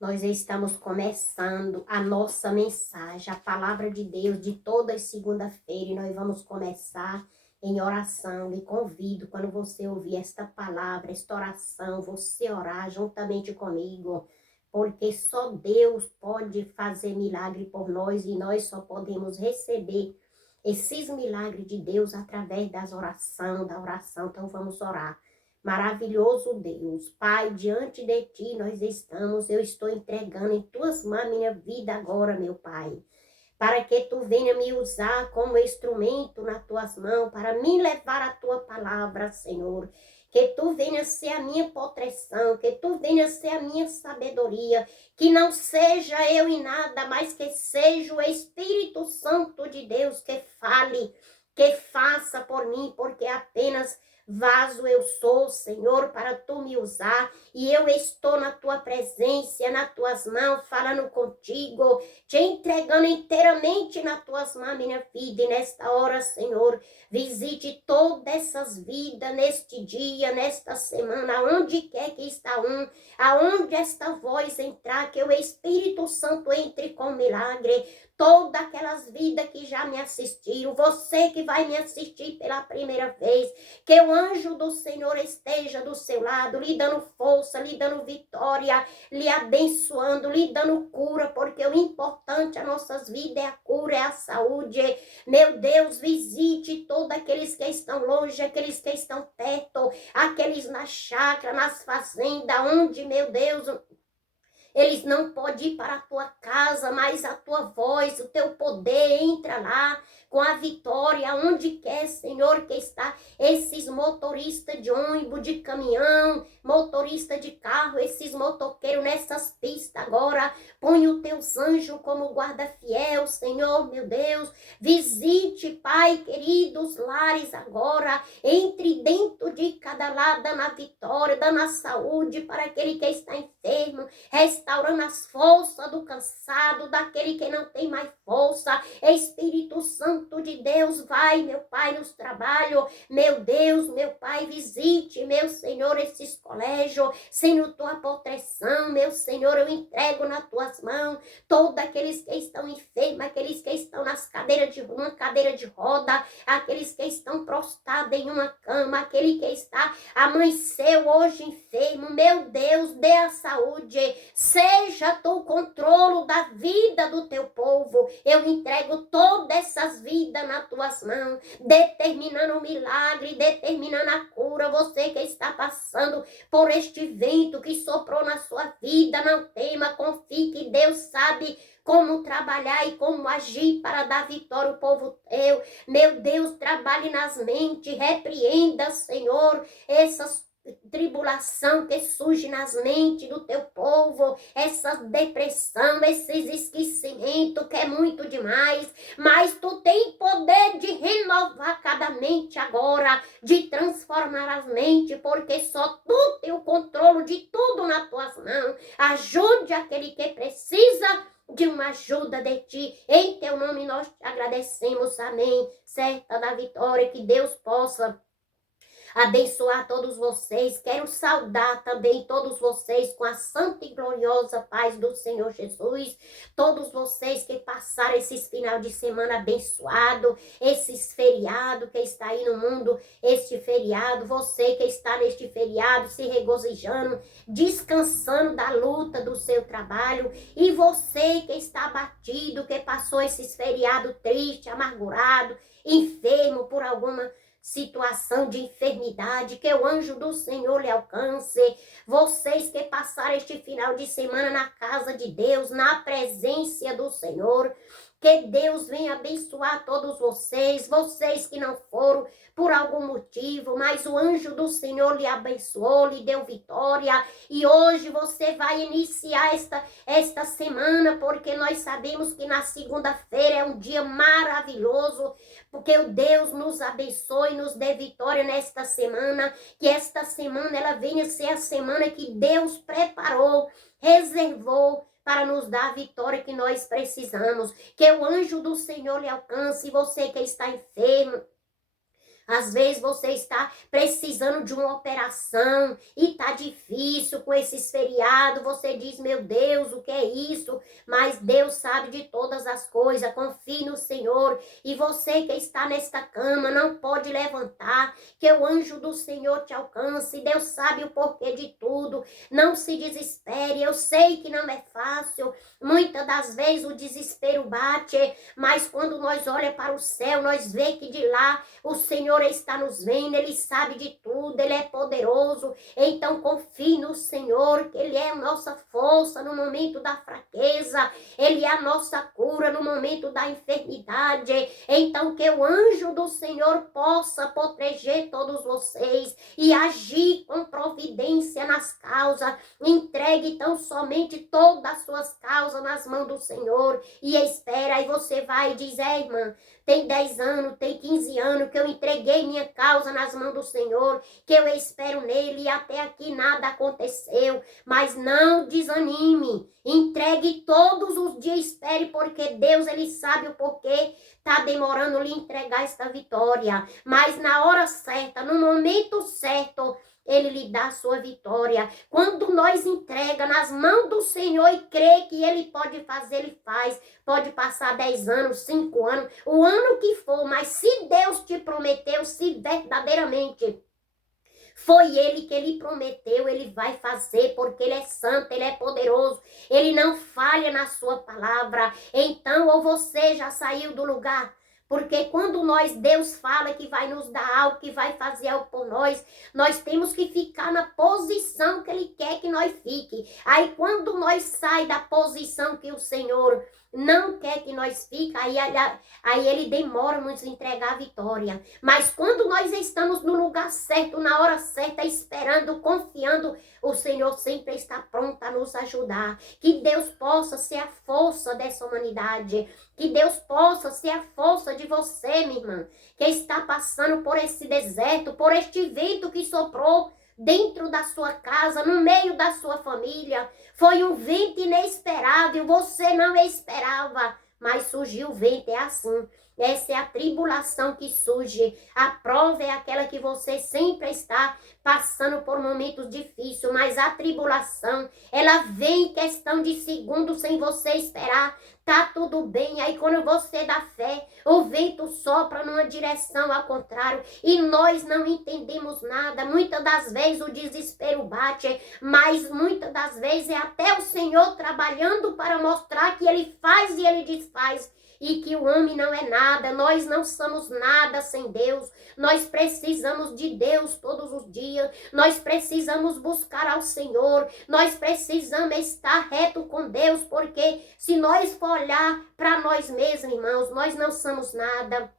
Nós estamos começando a nossa mensagem, a palavra de Deus de toda segunda-feira, e nós vamos começar em oração. Lhe convido, quando você ouvir esta palavra, esta oração, você orar juntamente comigo, porque só Deus pode fazer milagre por nós e nós só podemos receber esses milagres de Deus através da oração. Então vamos orar. Maravilhoso Deus, Pai, diante de Ti nós estamos, eu estou entregando em Tuas mãos minha vida agora, meu Pai, para que Tu venha me usar como instrumento nas Tuas mãos, para me levar a Tua palavra, Senhor, que Tu venha ser a minha proteção, que Tu venha ser a minha sabedoria, que não seja eu em nada, mas que seja o Espírito Santo de Deus que fale, que faça por mim, porque apenas vaso eu sou, Senhor, para Tu me usar, e eu estou na Tua presença, nas Tuas mãos, falando contigo, te entregando inteiramente nas Tuas mãos, minha vida, e nesta hora, Senhor, visite todas essas vidas neste dia, nesta semana, aonde quer que está aonde esta voz entrar, que o Espírito Santo entre com milagre, todas aquelas vidas que já me assistiram, você que vai me assistir pela primeira vez, que o anjo do Senhor esteja do seu lado, lhe dando força, lhe dando vitória, lhe abençoando, lhe dando cura, porque o importante a nossas vidas é a cura, é a saúde. Meu Deus, visite todos aqueles que estão longe, aqueles que estão perto, aqueles na chácara, nas fazendas, onde, meu Deus, eles não podem ir para a tua casa, mas a tua voz, o teu poder entra lá com a vitória, onde quer, Senhor, que está esses motoristas de ônibus, de caminhão, motorista de carro, esses motoqueiros nessas pistas agora. Põe os teus anjos como guarda fiel, Senhor, meu Deus. Visite, Pai querido, os lares agora. Entre dentro de cada lado, dando a vitória, dando a saúde para aquele que está enfermo, restaurando as forças do cansado, daquele que não tem mais força. Espírito Santo de Deus, vai, meu Pai, nos trabalhos. Meu Deus, meu Pai, visite, meu Senhor, esses colégios. Senhor, tua proteção, meu Senhor, eu entrego nas tuas mãos todos aqueles que estão enfermos, aqueles que estão nas cadeiras de uma cadeira de roda, aqueles que estão prostrados em uma cama, aquele que está amanheceu hoje enfermo. Meu Deus, dê a saúde. Seja tu o controle da vida do teu povo. Eu entrego todas essas vidas nas tuas mãos, determinando o milagre, determinando a cura. Você que está passando por este vento que soprou na sua vida, não tema, confie que Deus sabe como trabalhar e como agir para dar vitória ao povo teu. Meu Deus, trabalhe nas mentes, repreenda, Senhor, essas tribulação que surge nas mentes do teu povo, essa depressão, esses esquecimentos que é muito demais, mas tu tem poder de renovar cada mente agora, de transformar as mentes, porque só tu tem o controle de tudo nas tuas mãos. Ajude aquele que precisa de uma ajuda de ti, em teu nome nós te agradecemos, amém, certa da vitória, que Deus possa abençoar todos vocês. Quero saudar também todos vocês com a santa e gloriosa paz do Senhor Jesus. Todos vocês que passaram esses final de semana abençoado, esses feriados que está aí no mundo, este feriado, você que está neste feriado se regozijando, descansando da luta do seu trabalho, e você que está abatido, que passou esses feriados triste, amargurado, enfermo por alguma situação de enfermidade, que o anjo do Senhor lhe alcance. Vocês que passaram este final de semana na casa de Deus, na presença do Senhor, que Deus venha abençoar todos vocês, vocês que não foram por algum motivo, mas o anjo do Senhor lhe abençoou, lhe deu vitória, e hoje você vai iniciar esta semana, porque nós sabemos que na segunda-feira é um dia maravilhoso, porque o Deus nos abençoe, nos dê vitória nesta semana, que esta semana ela venha ser a semana que Deus preparou, reservou, para nos dar a vitória que nós precisamos. Que o anjo do Senhor lhe alcance, você que está enfermo, Às vezes você está precisando de uma operação e tá difícil com esses feriados. Você diz, meu Deus, o que é isso? Mas Deus sabe de todas as coisas. Confie no Senhor. E você que está nesta cama não pode levantar, que o anjo do Senhor te alcance. Deus sabe o porquê de tudo. Não se desespere. Eu sei que não é fácil. Muitas das vezes o desespero bate, mas quando nós olhamos para o céu, nós vemos que de lá o Senhor está nos vendo, Ele sabe de tudo, Ele é poderoso. Então confie no Senhor, que Ele é a nossa força no momento da fraqueza, Ele é a nossa cura no momento da enfermidade. Então que o anjo do Senhor possa proteger todos vocês e agir com providência nas causas. Entregue tão somente todas as suas causas nas mãos do Senhor e espera. E você vai dizer, irmã, tem 10 anos, tem 15 anos que eu entreguei minha causa nas mãos do Senhor, que eu espero nele e até aqui nada aconteceu. Mas não desanime, entregue todos os dias, espere, porque Deus, Ele sabe o porquê está demorando lhe entregar esta vitória. Mas na hora certa, no momento certo, Ele lhe dá a sua vitória. Quando nós entrega nas mãos do Senhor e crê que Ele pode fazer, Ele faz. Pode passar 10 anos, 5 anos, o ano que for, mas se Deus te prometeu, se verdadeiramente foi Ele que Ele prometeu, Ele vai fazer, porque Ele é santo, Ele é poderoso, Ele não falha na sua palavra. Então, ou você já saiu do lugar, porque quando Deus fala que vai nos dar algo, que vai fazer algo por nós temos que ficar na posição que Ele quer que nós fique. Aí quando nós sai da posição que o Senhor não quer que nós fique, aí Ele demora nos entregar a vitória. Mas quando nós estamos no lugar certo, na hora certa, esperando, confiando, o Senhor sempre está pronto a nos ajudar. Que Deus possa ser a força dessa humanidade. Que Deus possa ser a força de você, minha irmã, que está passando por esse deserto, por este vento que soprou dentro da sua casa, no meio da sua família. Foi um vento inesperado, você não esperava, mas surgiu o vento, é assim. Essa é a tribulação que surge. A prova é aquela que você sempre está passando por momentos difíceis, mas a tribulação, ela vem em questão de segundos sem você esperar. Tá tudo bem, aí quando você dá fé, o vento sopra numa direção ao contrário e nós não entendemos nada. Muitas das vezes o desespero bate, mas muitas das vezes é até o Senhor trabalhando para mostrar que Ele faz e Ele desfaz. E que o homem não é nada, nós não somos nada sem Deus, nós precisamos de Deus todos os dias, nós precisamos buscar ao Senhor, nós precisamos estar reto com Deus, porque se nós for olhar para nós mesmos, irmãos, nós não somos nada.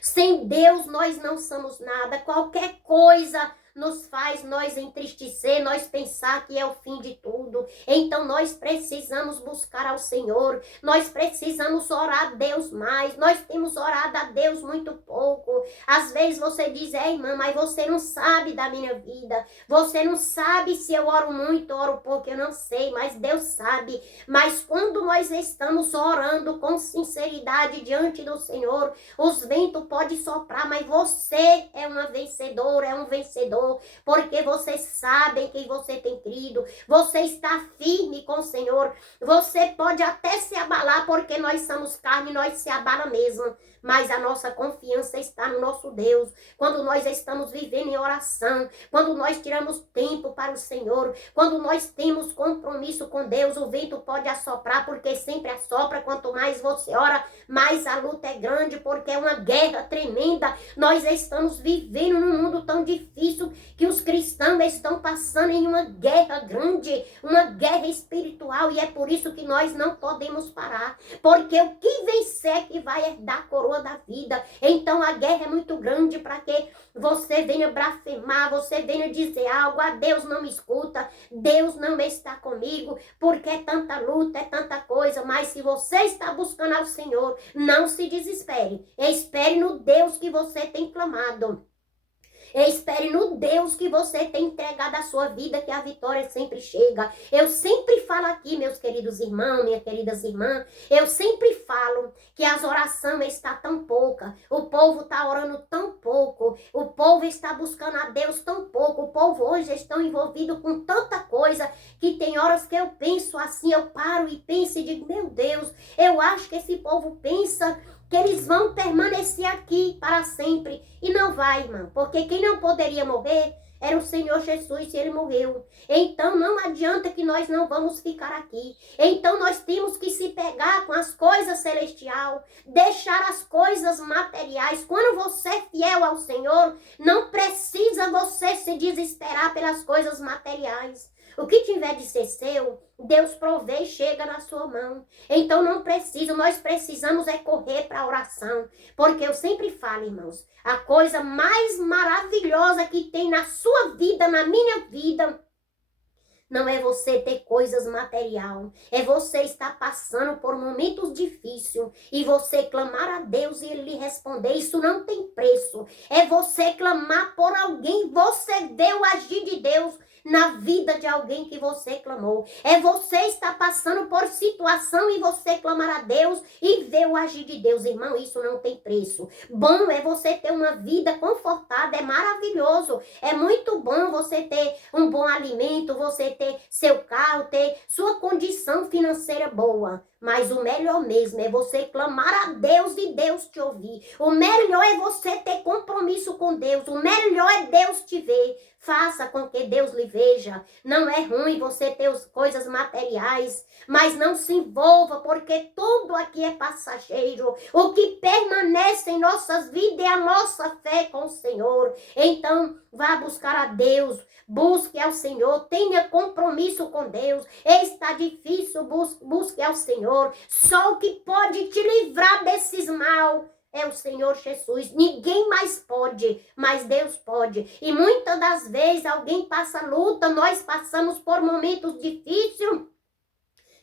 Sem Deus nós não somos nada, qualquer coisa nos faz nós entristecer, nós pensar que é o fim de tudo. Então nós precisamos buscar ao Senhor, nós precisamos orar a Deus mais, nós temos orado a Deus muito pouco. Às vezes você diz, irmã, mas você não sabe da minha vida, você não sabe se eu oro muito, oro pouco, eu não sei, mas Deus sabe. Mas quando nós estamos orando com sinceridade diante do Senhor, os ventos podem soprar, mas você é uma vencedora, é um vencedor, porque você sabe em quem você tem crido, você está firme com o Senhor. Você pode até se abalar, porque nós somos carne, nós se abala mesmo, mas a nossa confiança está no nosso Deus. Quando nós estamos vivendo em oração, quando nós tiramos tempo para o Senhor, quando nós temos compromisso com Deus, o vento pode assoprar, porque sempre assopra. Quanto mais você ora, mais a luta é grande, porque é uma guerra tremenda. Nós estamos vivendo num mundo tão difícil que os cristãos estão passando em uma guerra grande, uma guerra espiritual, e é por isso que nós não podemos parar, porque o que vencer é que vai herdar a coroa da vida. Então a guerra é muito grande para que você venha blasfemar, você venha dizer algo, Deus não me escuta, Deus não está comigo, porque é tanta luta, é tanta coisa. Mas se você está buscando ao Senhor, não se desespere, espere no Deus que você tem clamado. Espere no Deus que você tem entregado a sua vida, que a vitória sempre chega. Eu sempre falo aqui, meus queridos irmãos, minhas queridas irmãs, eu sempre falo que as orações estão tão pouca, o povo está orando tão pouco, o povo está buscando a Deus tão pouco, o povo hoje está envolvido com tanta coisa, que tem horas que eu penso assim, eu paro e penso e digo, meu Deus, eu acho que esse povo pensa que eles vão permanecer aqui para sempre. E não vai, irmão, porque quem não poderia morrer era o Senhor Jesus e ele morreu. Então não adianta que nós não vamos ficar aqui. Então nós temos que se pegar com as coisas celestiais, deixar as coisas materiais. Quando você é fiel ao Senhor, não precisa você se desesperar pelas coisas materiais. O que tiver de ser seu, Deus provê e chega na sua mão. Então não precisa, nós precisamos é correr para a oração. Porque eu sempre falo, irmãos, a coisa mais maravilhosa que tem na sua vida, na minha vida, não é você ter coisas material, é você estar passando por momentos difíceis e você clamar a Deus e Ele lhe responder. Isso não tem preço. É você clamar por alguém, você vê o agir de Deus na vida de alguém que você clamou. É você estar passando por situação e você clamar a Deus e ver o agir de Deus. Irmão, isso não tem preço. Bom é você ter uma vida confortada, é maravilhoso. É muito bom você ter um bom alimento, você ter seu carro, ter sua condição financeira boa. Mas o melhor mesmo é você clamar a Deus e Deus te ouvir. O melhor é você ter compromisso com Deus. O melhor é Deus te ver. Faça com que Deus lhe veja. Não é ruim você ter as coisas materiais, mas não se envolva, porque tudo aqui é passageiro. O que permanece em nossas vidas é a nossa fé com o Senhor. Então, vá buscar a Deus. Busque ao Senhor, tenha compromisso com Deus. Está difícil, busque ao Senhor. Só o que pode te livrar desses mal é o Senhor Jesus. Ninguém mais pode, mas Deus pode. E muitas das vezes alguém passa luta, nós passamos por momentos difíceis,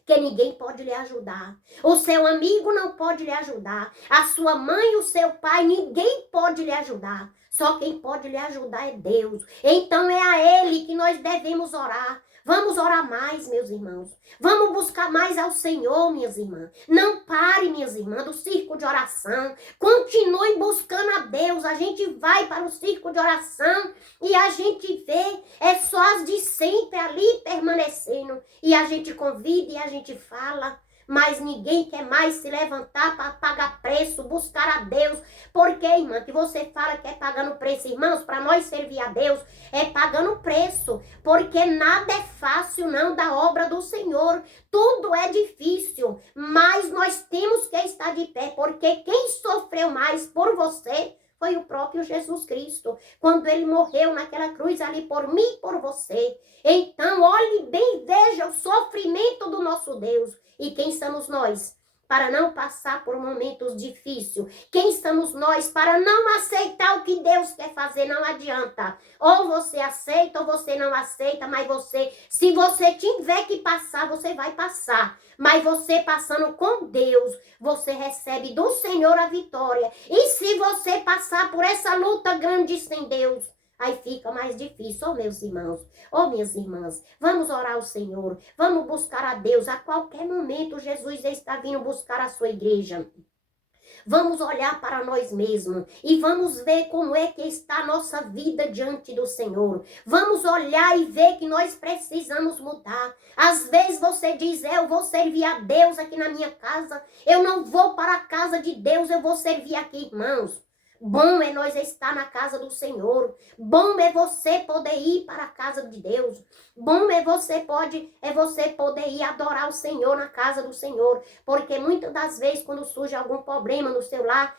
que ninguém pode lhe ajudar. O seu amigo não pode lhe ajudar. A sua mãe, o seu pai, ninguém pode lhe ajudar. Só quem pode lhe ajudar é Deus. Então é a Ele que nós devemos orar. Vamos orar mais, meus irmãos. Vamos buscar mais ao Senhor, minhas irmãs. Não pare, minhas irmãs, do círculo de oração. Continue buscando a Deus. A gente vai para o círculo de oração e a gente vê, é só as de sempre ali permanecendo. E a gente convida e a gente fala. Mas ninguém quer mais se levantar para pagar preço, buscar a Deus. Por quê, irmã? Que você fala que é pagando preço, irmãos, para nós servir a Deus, é pagando preço. Porque nada é fácil, não, da obra do Senhor. Tudo é difícil, mas nós temos que estar de pé, porque quem sofreu mais por você foi o próprio Jesus Cristo, quando ele morreu naquela cruz ali por mim e por você. Então, olhe bem, veja o sofrimento do nosso Deus. E quem somos nós para não passar por momentos difíceis? Quem somos nós para não aceitar o que Deus quer fazer? Não adianta. Ou você aceita ou você não aceita, mas se você tiver que passar, você vai passar. Mas você passando com Deus, você recebe do Senhor a vitória. E se você passar por essa luta grande sem Deus, aí fica mais difícil, meus irmãos, minhas irmãs, vamos orar ao Senhor, vamos buscar a Deus. A qualquer momento Jesus está vindo buscar a sua igreja. Vamos olhar para nós mesmos e vamos ver como é que está a nossa vida diante do Senhor. Vamos olhar e ver que nós precisamos mudar. Às vezes você diz, eu vou servir a Deus aqui na minha casa, eu não vou para a casa de Deus, eu vou servir aqui, irmãos. Bom é nós estar na casa do Senhor. Bom é você poder ir para a casa de Deus. Bom é você poder ir adorar o Senhor na casa do Senhor. Porque muitas das vezes quando surge algum problema no seu lar,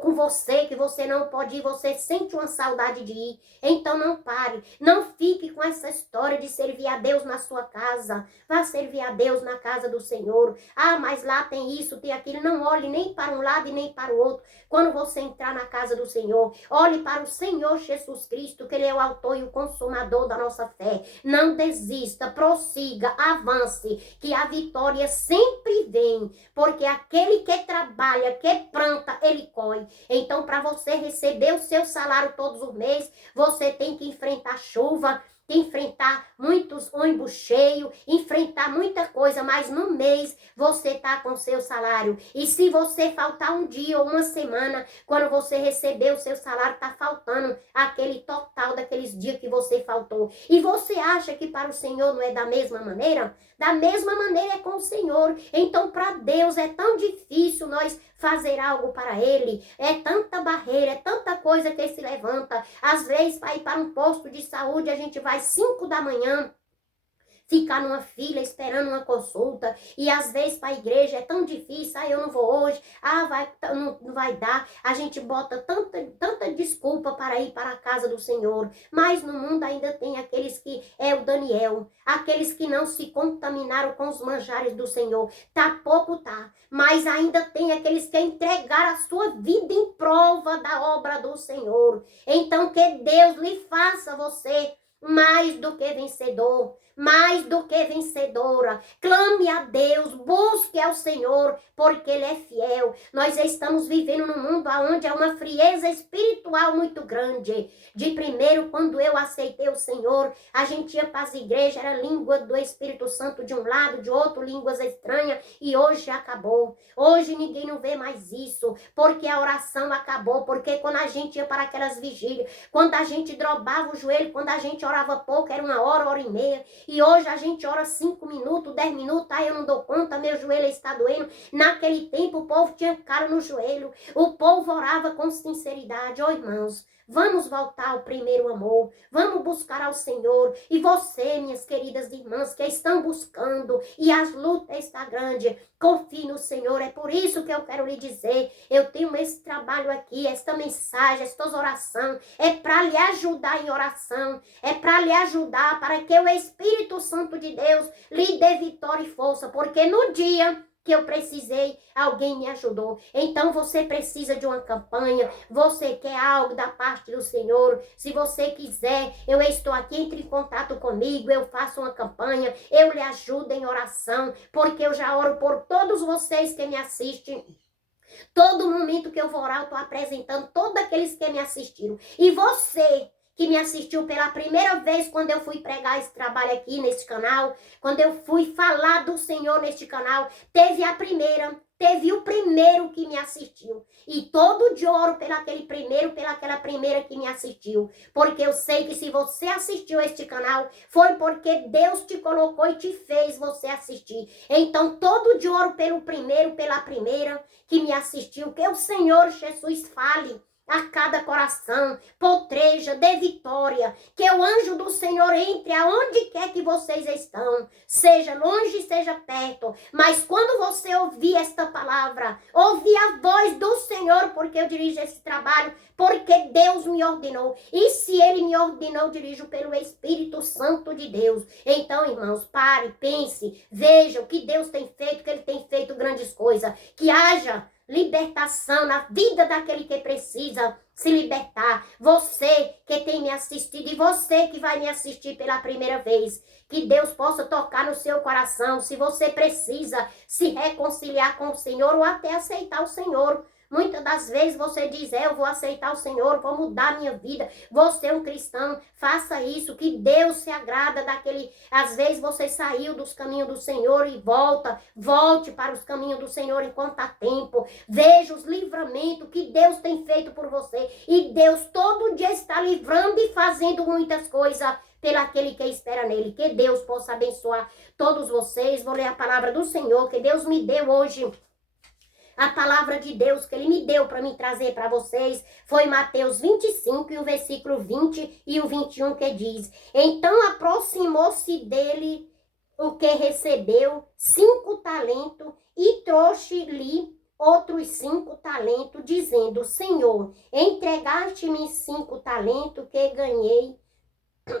com você, que você não pode ir, você sente uma saudade de ir. Então não pare, não fique com essa história de servir a Deus na sua casa. Vá servir a Deus na casa do Senhor. Ah, mas lá tem isso, tem aquilo. Não olhe nem para um lado e nem para o outro. Quando você entrar na casa do Senhor, olhe para o Senhor Jesus Cristo, que Ele é o autor e o consumador da nossa fé. Não desista, prossiga, avance, que a vitória sempre vem. Porque aquele que trabalha, que planta, ele colhe. dói. Então, para você receber o seu salário todos os meses, você tem que enfrentar chuva, enfrentar muitos ônibus cheios, enfrentar muita coisa, mas no mês você tá com seu salário. E se você faltar um dia ou uma semana, quando você receber o seu salário, tá faltando aquele total daqueles dias que você faltou. E você acha que para o Senhor não é da mesma maneira? Da mesma maneira é com o Senhor. Então, para Deus é tão difícil nós fazer algo para Ele. É tanta barreira, é tanta coisa que Ele se levanta. Às vezes, para ir para um posto de saúde, a gente vai 5 da manhã, ficar numa fila esperando uma consulta, e às vezes para a igreja é tão difícil, eu não vou hoje, não vai dar, a gente bota tanta desculpa para ir para a casa do Senhor, mas no mundo ainda tem aqueles que é o Daniel, aqueles que não se contaminaram com os manjares do Senhor, tá pouco, tá, mas ainda tem aqueles que entregaram a sua vida em prova da obra do Senhor. Então que Deus lhe faça você mais do que vencedor, mais do que vencedora. Clame a Deus, busque ao Senhor, porque Ele é fiel. Nós estamos vivendo num mundo onde há uma frieza espiritual muito grande. De primeiro, quando eu aceitei o Senhor, a gente ia para as igrejas, era língua do Espírito Santo de um lado, de outro, línguas estranhas, e hoje acabou. Hoje ninguém não vê mais isso, porque a oração acabou, porque quando a gente ia para aquelas vigílias, quando a gente dobrava o joelho, quando a gente orava pouco, era 1 hora, 1 hora e meia, e hoje a gente ora 5 minutos, 10 minutos, eu não dou conta, meu joelho está doendo. Naquele tempo o povo tinha cara no joelho, o povo orava com sinceridade. Irmãos, vamos voltar ao primeiro amor, vamos buscar ao Senhor. E você, minhas queridas irmãs, que estão buscando, e as lutas estão grandes, confie no Senhor. É por isso que eu quero lhe dizer, eu tenho esse trabalho aqui, esta mensagem, estas orações, é para lhe ajudar em oração, é para lhe ajudar, para que o Espírito Santo de Deus lhe dê vitória e força, porque no dia que eu precisei, alguém me ajudou. Então você precisa de uma campanha, você quer algo da parte do Senhor, se você quiser, eu estou aqui, entre em contato comigo, eu faço uma campanha, eu lhe ajudo em oração, porque eu já oro por todos vocês que me assistem. Todo momento que eu vou orar, eu estou apresentando todos aqueles que me assistiram. E você que me assistiu pela primeira vez quando eu fui pregar esse trabalho aqui neste canal, quando eu fui falar do Senhor neste canal, teve o primeiro que me assistiu. E todo dia oro pelaquela primeira que me assistiu. Porque eu sei que se você assistiu este canal, foi porque Deus te colocou e te fez você assistir. Então todo dia oro pelo primeiro, pela primeira que me assistiu. Que o Senhor Jesus fale a cada coração, potreja, dê vitória, que o anjo do Senhor entre aonde quer que vocês estão, seja longe, seja perto, mas quando você ouvir esta palavra, ouvir a voz do Senhor, porque eu dirijo esse trabalho, porque Deus me ordenou, e se Ele me ordenou, dirijo pelo Espírito Santo de Deus. Então, irmãos, pare, pense, veja o que Deus tem feito, que Ele tem feito grandes coisas, que haja libertação na vida daquele que precisa se libertar. Você que tem me assistido e você que vai me assistir pela primeira vez, que Deus possa tocar no seu coração, se você precisa se reconciliar com o Senhor ou até aceitar o Senhor. Muitas das vezes você diz, eu vou aceitar o Senhor, vou mudar a minha vida, vou ser um cristão, faça isso, que Deus se agrada daquele, às vezes você saiu dos caminhos do Senhor e volte para os caminhos do Senhor enquanto há tempo, veja os livramentos que Deus tem feito por você, e Deus todo dia está livrando e fazendo muitas coisas pelo aquele que espera nele. Que Deus possa abençoar todos vocês. Vou ler a palavra do Senhor que Deus me deu hoje. A palavra de Deus que Ele me deu para me trazer para vocês foi Mateus 25, e o versículo 20 e o 21, que diz: Então aproximou-se dele o que recebeu 5 talentos e trouxe-lhe outros 5 talentos, dizendo: Senhor, entregaste-me 5 talentos que ganhei,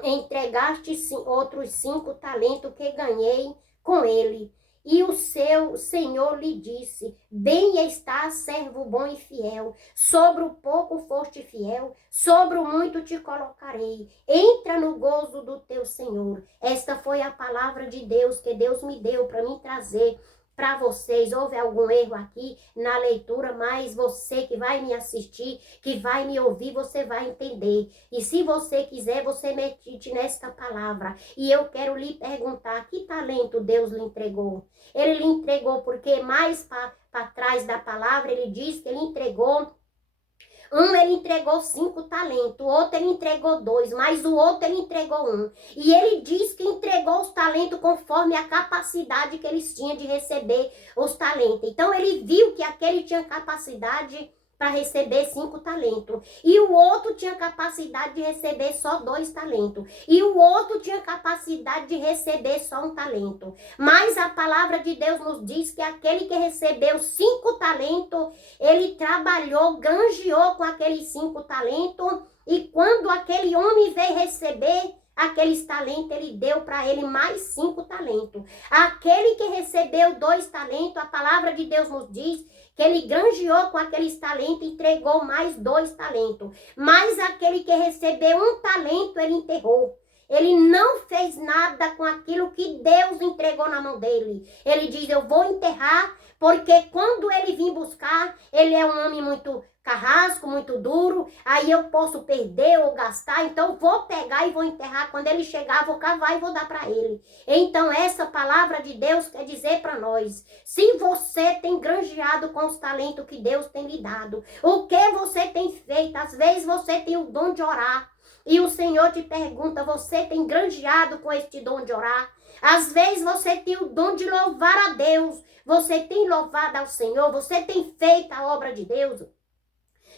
entregaste outros 5 talentos que ganhei com ele. E o seu Senhor lhe disse: Bem está, servo bom e fiel. Sobre o pouco foste fiel, sobre o muito te colocarei. Entra no gozo do teu Senhor. Esta foi a palavra de Deus que Deus me deu para me trazer para vocês. Houve algum erro aqui na leitura, mas você que vai me assistir, que vai me ouvir, você vai entender. E se você quiser, você medite nesta palavra. E eu quero lhe perguntar, que talento Deus lhe entregou? Ele lhe entregou porque mais para trás da palavra, ele diz que ele entregou. Ele entregou 5 talentos, o outro ele entregou 2, mas o outro ele entregou 1. E ele diz que entregou os talentos conforme a capacidade que eles tinham de receber os talentos. Então ele viu que aquele tinha capacidade para receber 5 talentos. E o outro tinha capacidade de receber só 2 talentos. E o outro tinha capacidade de receber só 1 talento. Mas a palavra de Deus nos diz que aquele que recebeu 5 talentos, ele trabalhou, granjeou com aqueles 5 talentos. E quando aquele homem veio receber aqueles talentos, ele deu para ele mais 5 talentos. Aquele que recebeu 2 talentos, a palavra de Deus nos diz que ele granjeou com aqueles talentos e entregou mais 2 talentos. Mas aquele que recebeu 1 talento, ele enterrou. Ele não fez nada com aquilo que Deus entregou na mão dele. Ele diz, eu vou enterrar, porque quando ele vir buscar, ele é um homem muito carrasco, muito duro, aí eu posso perder ou gastar, então vou pegar e vou enterrar. Quando ele chegar, vou cavar e vou dar para ele. Então essa palavra de Deus quer dizer para nós, se você tem granjeado com os talentos que Deus tem lhe dado, o que você tem feito? Às vezes você tem o dom de orar, e o Senhor te pergunta, você tem granjeado com este dom de orar? Às vezes você tem o dom de louvar a Deus, você tem louvado ao Senhor, você tem feito a obra de Deus,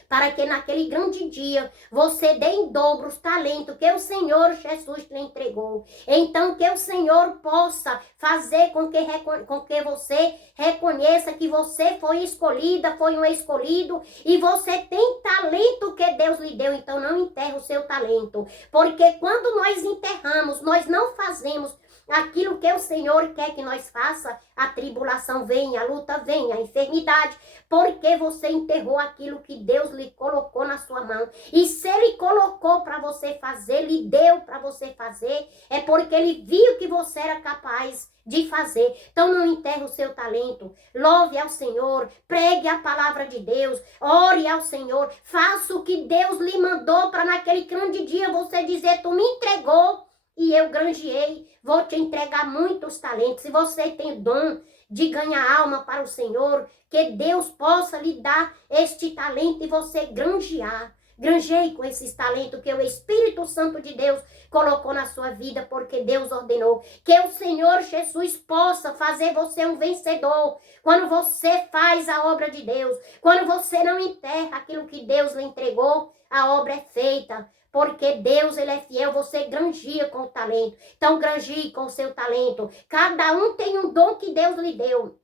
para que naquele grande dia você dê em dobro os talentos que o Senhor Jesus lhe entregou. Então que o Senhor possa fazer com que você reconheça que você foi escolhida, foi um escolhido, e você tem talento que Deus lhe deu. Então não enterre o seu talento, porque quando nós enterramos, nós não fazemos aquilo que o Senhor quer que nós faça, a tribulação vem, a luta vem, a enfermidade, porque você enterrou aquilo que Deus lhe colocou na sua mão. E se Ele colocou para você fazer, lhe deu para você fazer, é porque Ele viu que você era capaz de fazer. Então não enterre o seu talento, louve ao Senhor, pregue a palavra de Deus, ore ao Senhor, faça o que Deus lhe mandou para naquele grande dia você dizer, tu me entregou e eu granjeei, vou te entregar muitos talentos. Se você tem dom de ganhar alma para o Senhor, que Deus possa lhe dar este talento e você granjear. Granjeie com esses talentos que o Espírito Santo de Deus colocou na sua vida, porque Deus ordenou. Que o Senhor Jesus possa fazer você um vencedor. Quando você faz a obra de Deus, quando você não enterra aquilo que Deus lhe entregou, a obra é feita. Porque Deus, Ele é fiel, você granjia com o talento. Então, granjie com o seu talento. Cada um tem um dom que Deus lhe deu.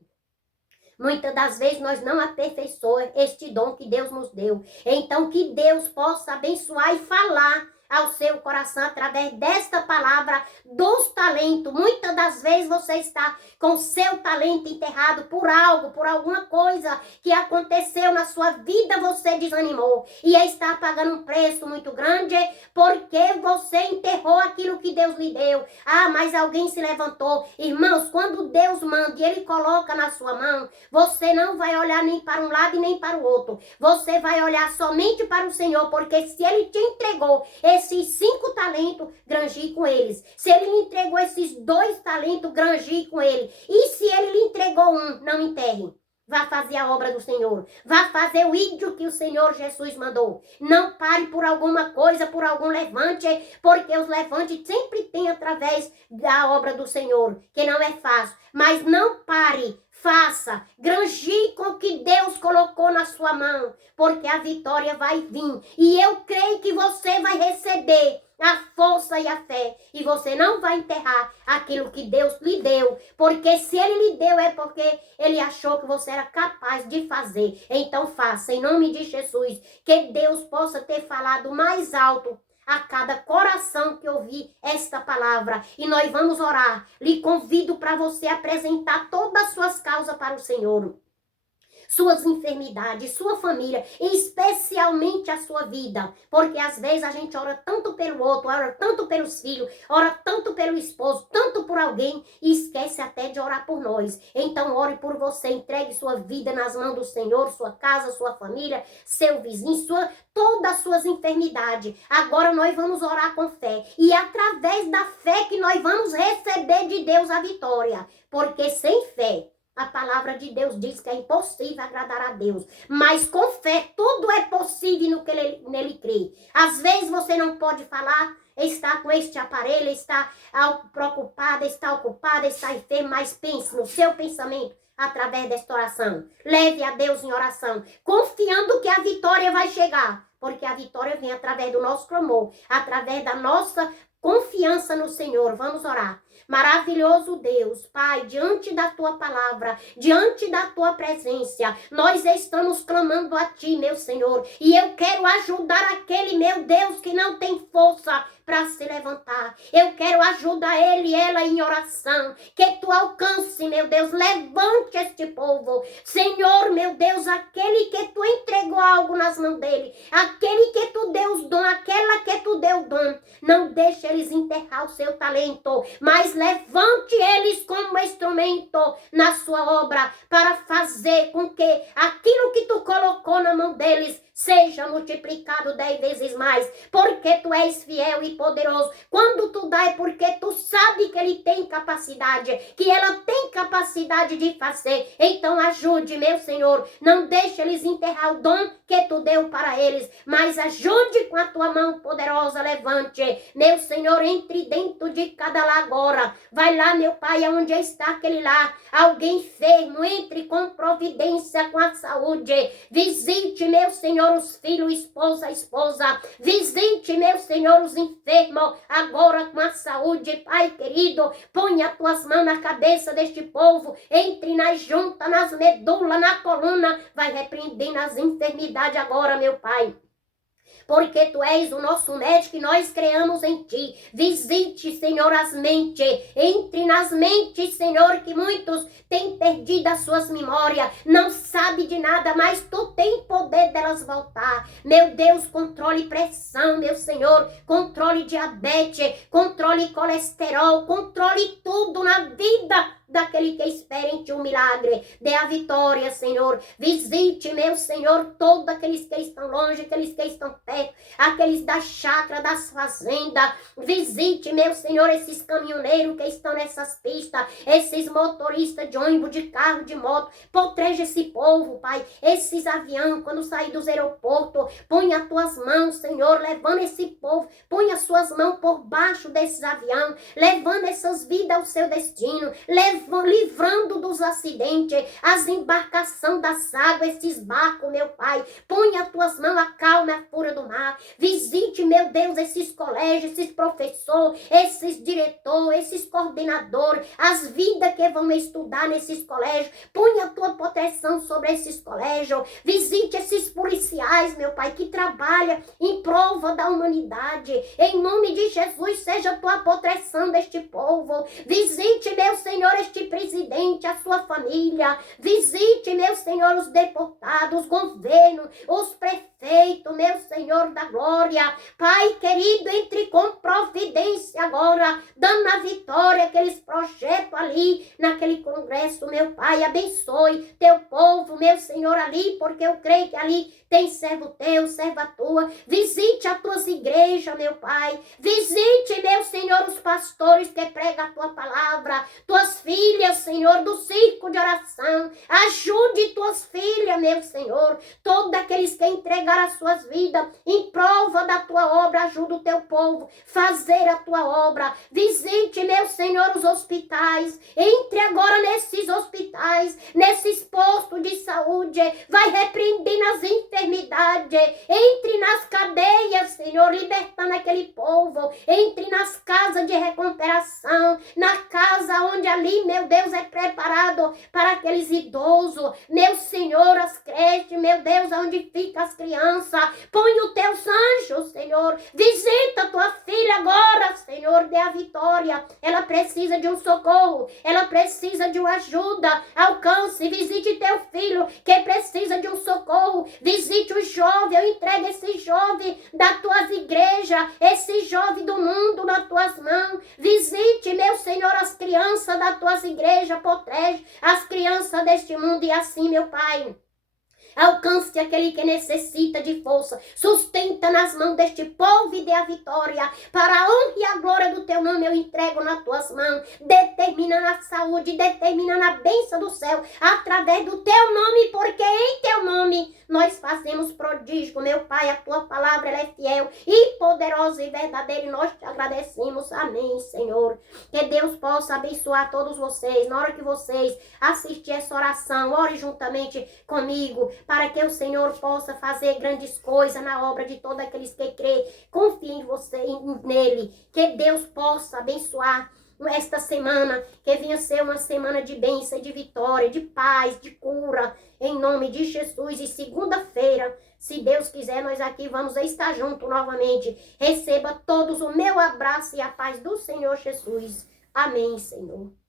Muitas das vezes nós não aperfeiçoamos este dom que Deus nos deu. Então, que Deus possa abençoar e falar ao seu coração através desta palavra dos talentos. Muitas das vezes você está com seu talento enterrado por algo, por alguma coisa que aconteceu na sua vida, você desanimou e está pagando um preço muito grande porque você enterrou aquilo que Deus lhe deu. Ah, mas alguém se levantou. Irmãos, quando Deus manda e Ele coloca na sua mão, você não vai olhar nem para um lado e nem para o outro. Você vai olhar somente para o Senhor, porque se Ele te entregou esses 5 talentos, granjie com eles. Se Ele lhe entregou esses 2 talentos, granjie com ele. E se Ele lhe entregou 1, não enterre. Vá fazer a obra do Senhor. Vá fazer o ídolo que o Senhor Jesus mandou. Não pare por alguma coisa, por algum levante, porque os levantes sempre tem através da obra do Senhor, que não é fácil. Mas não pare. Faça, granjie com o que Deus colocou na sua mão, porque a vitória vai vir. E eu creio que você vai receber a força e a fé. E você não vai enterrar aquilo que Deus lhe deu. Porque se Ele lhe deu é porque Ele achou que você era capaz de fazer. Então faça, em nome de Jesus. Que Deus possa ter falado mais alto a cada coração que ouvir esta palavra. E nós vamos orar. Lhe convido para você apresentar todas as suas causas para o Senhor. suas enfermidades, sua família, e especialmente a sua vida. Porque às vezes a gente ora tanto pelo outro, ora tanto pelos filhos, ora tanto pelo esposo, tanto por alguém, e esquece até de orar por nós. Então ore por você, entregue sua vida nas mãos do Senhor, sua casa, sua família, seu vizinho, todas as suas enfermidades. Agora nós vamos orar com fé. E é através da fé que nós vamos receber de Deus a vitória. Porque sem fé, a palavra de Deus diz que é impossível agradar a Deus. Mas com fé, tudo é possível no que nele crê. Às vezes você não pode falar, está com este aparelho, está preocupada, está ocupada, está enferma, mas pense no seu pensamento através desta oração. Leve a Deus em oração, confiando que a vitória vai chegar, porque a vitória vem através do nosso clamor, através da nossa confiança no Senhor. Vamos orar. Maravilhoso Deus, Pai, diante da Tua palavra, diante da Tua presença, nós estamos clamando a Ti, meu Senhor, e eu quero ajudar aquele, meu Deus, que não tem força para se levantar. Eu quero ajudar ele e ela em oração, que Tu alcance, meu Deus, levante este povo. Senhor, meu Deus, aquele que Tu entregou algo nas mãos dele, aquele que Tu deu os dons, aquela que Tu deu o dom, não deixe eles enterrar o seu talento, mas levante eles como instrumento na sua obra, para fazer com que aquilo que Tu colocou na mão deles seja multiplicado 10 vezes mais, porque Tu és fiel e poderoso. Quando Tu dá é porque Tu sabe que ele tem capacidade, que ela tem capacidade de fazer. Então ajude, meu Senhor, não deixe eles enterrar o dom que Tu deu para eles, mas ajude com a Tua mão poderosa, levante. Meu Senhor, entre dentro de cada lar agora, vai lá, meu Pai, aonde está aquele lar, alguém enfermo, entre com providência, com a saúde, visite, meu Senhor, os filhos, esposa, visite, meu Senhor, os enfermos, agora com a saúde, Pai querido, põe as Tuas mãos na cabeça deste povo, entre nas juntas, nas medulas, na coluna, vai repreendendo as enfermidades agora, meu Pai. Porque Tu és o nosso médico e nós creamos em Ti. Visite, Senhor, as mentes. Entre nas mentes, Senhor, que muitos têm perdido as suas memórias. Não sabe de nada, mas Tu tem poder delas voltar. Meu Deus, controle pressão, meu Senhor. Controle diabetes, controle colesterol, controle tudo na vida daquele que espera em Ti um milagre. Dê a vitória, Senhor. Visite, meu Senhor, todos aqueles que estão longe, aqueles que estão perto, aqueles da chácara, das fazendas. Visite, meu Senhor, esses caminhoneiros que estão nessas pistas, esses motoristas de ônibus, de carro, de moto. Proteja esse povo, Pai. Esses aviões, quando sair dos aeroportos, põe as Tuas mãos, Senhor, levando esse povo. Põe as Suas mãos por baixo desses aviões, levando essas vidas ao seu destino, livrando dos acidentes, as embarcações das águas, esses barcos, meu Pai. Põe as Tuas mãos, acalme a fúria do mar. Visite, meu Deus, esses colégios, esses professores, esses diretores, esses coordenadores, as vidas que vão estudar nesses colégios. Põe a Tua proteção sobre esses colégios. Visite esses policiais, meu Pai, que trabalham em prova da humanidade. Em nome de Jesus, seja a Tua proteção deste povo. Visite, meu Senhor, este presidente, a sua família. Visite, meu Senhor, os deputados, os governos, os prefeitos, meu Senhor da glória. Pai querido, entre com providência agora, dando a vitória, aqueles projetos ali, naquele congresso, meu Pai. Abençoe Teu povo, meu Senhor, ali, porque eu creio que ali tem servo Teu, serva Tua. Visite as Tuas igrejas, meu Pai. Visite, meu Senhor, os pastores que pregam a Tua palavra, Tuas filhas, Senhor, do circo de oração. Ajude Tuas filhas, meu Senhor. Todos aqueles que entregaram as suas vidas em prova da Tua obra, ajuda o Teu povo a fazer a Tua obra. Visite, meu Senhor, os hospitais. Entre agora nesses hospitais, nesses postos de saúde. Vai repreendendo as enfermidades. Entre nas cadeias, Senhor, libertando aquele povo. Entre nas casas de recuperação, na casa onde ali, meu Deus, é preparado para aqueles idosos, meu Senhor, as creches, meu Deus, onde fica as crianças. Põe os Teus anjos, Senhor. Visita Tua filha agora, Senhor, dê a vitória. Ela precisa precisa de um socorro, ela precisa de uma ajuda. Alcance, visite teu filho que precisa de um socorro. Visite o jovem, eu entrego esse jovem das tuas igrejas, esse jovem do mundo nas tuas mãos. Visite, meu Senhor, as crianças das tuas igrejas, protege as crianças deste mundo e assim, meu Pai. Alcance aquele que necessita de força. Sustenta nas mãos deste povo e dê a vitória. Para a honra e a glória do teu nome eu entrego nas tuas mãos. Determina na saúde, determina na bênção do céu. Através do teu nome, porque em teu nome nós fazemos prodígio. Meu Pai, a tua palavra ela é fiel e poderosa e verdadeira. E nós te agradecemos. Amém, Senhor. Que Deus possa abençoar todos vocês. Na hora que vocês assistirem essa oração, ore juntamente comigo, para que o Senhor possa fazer grandes coisas na obra de todos aqueles que crêem. Confie em você, nele. Que Deus possa abençoar esta semana, que venha ser uma semana de bênção, de vitória, de paz, de cura, em nome de Jesus. E segunda-feira, se Deus quiser, nós aqui vamos estar juntos novamente. Receba todos o meu abraço e a paz do Senhor Jesus. Amém, Senhor.